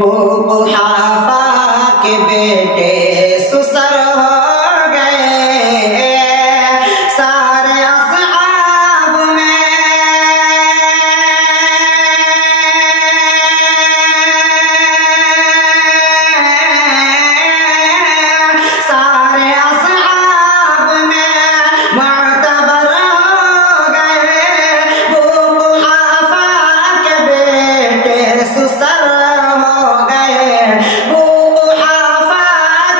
وہ قحافہ کے بیٹے سسر ہو گئے، سارے اصحاب میں معتبر ہو گئے، وہ قحافہ کے بیٹے سسر ہو گئے، وہ قحافہ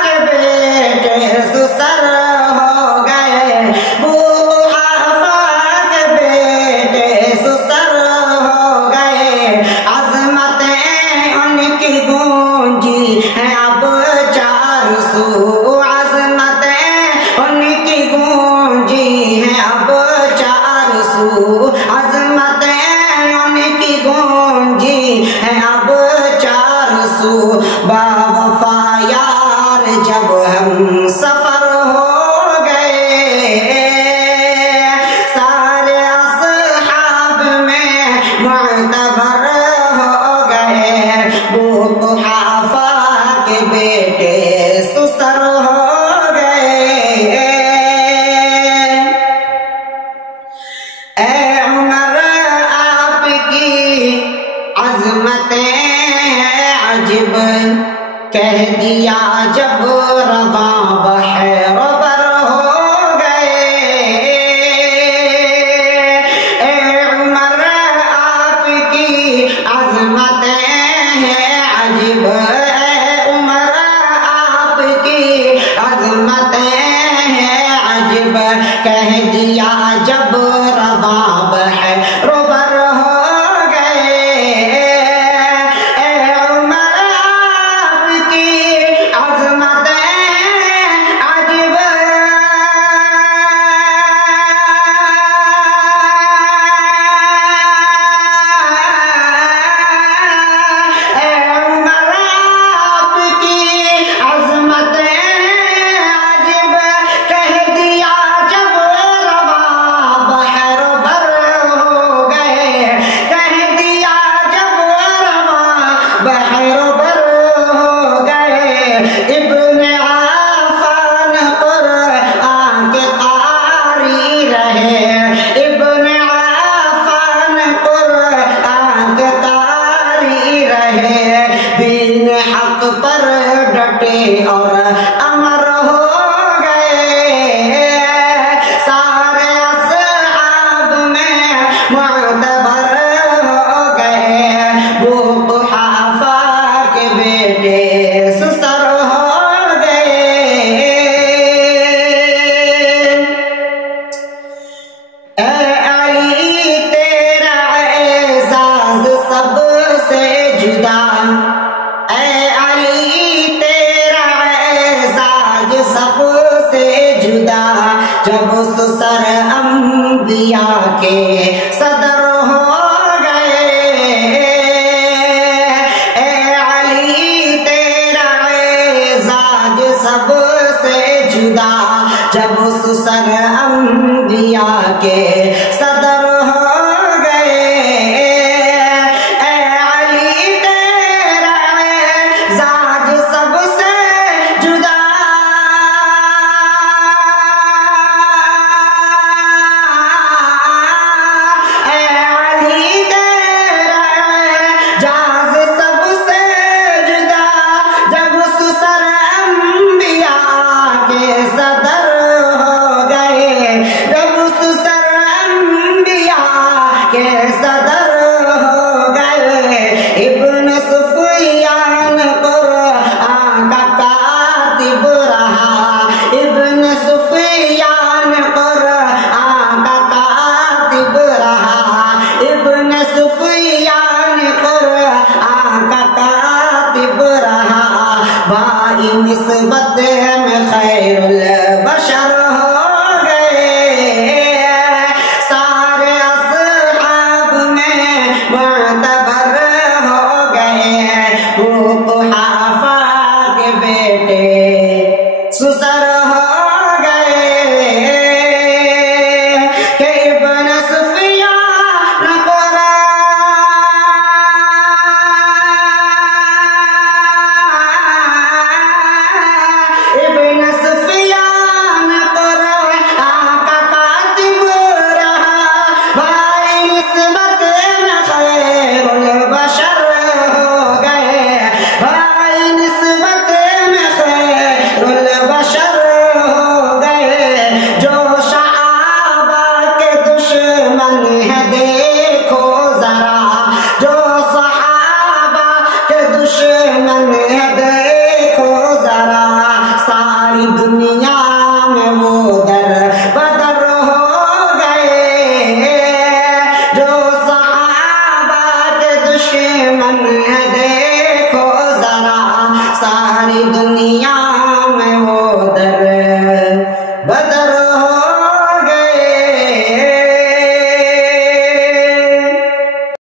کے بیٹے سسر ہو گئے، وہ قحافہ کے بیٹے سسر ہو گئے، عظمتیں ان کی گونجی ہیں اب 400، عظمتیں ان کی گونجی ہیں اب 400، عظمتیں ان کی گونجی ہیں اب 400، با وفا یار جب ہم سفر ہو گئے، سارے اصحاب میں معتبر ہو گئے، وہ قحافہ کے بیٹے سسر ہو گئے۔ اے عمر آپ کی عظمتیں عجب، کہہ دیا جب رواں بحر بر ہو گئے، اے عمر آپ کی عظمتیں عجب، اے عمر آپ کی عظمتیں عجب، کہہ دیا جب رواں بحر بر ہو گئے، اے عمر آپ کی عظمتیں عجب، اے عمر آپ کی عظمتیں عجب، کہہ دیا جب رواں بحر بر ہو گئے، کہہ دیا جب رواں بحر بر ہو گئے، ابن عفان قرآن کے قاری رہے، ابن عفان قرآن کے قاری رہے، دین حق پر ڈٹے اور امر ہو گئے، سارے اصحاب میں معتبر ہو گئے، وہ قحافہ کے بیٹے سسر ہو گئے۔ اے علی تیرا اعزاز سب سے جدا، اے علی تیرا اعزاز سب سے جدا، جب سسر انبیاء کے صدر ہو گئے، اے علی تیرا اعزاز سب سے جدا، جب سسر انبیاء کے صدر ہو گئے، اے علی تیرا اعزاز سب سے جدا، اے علی تیرا اعزاز سب سے جدا، جب سسر انبیاء کے صدر ہو گئے، جب سسر انبیاء کے صدر ہو گئے، ابن سفیان قرآن کا کاتب رہا، ابن سفیان قرآن کا کاتب رہا، ابن سفیان قرآن کا کاتب رہا، بھائی مصر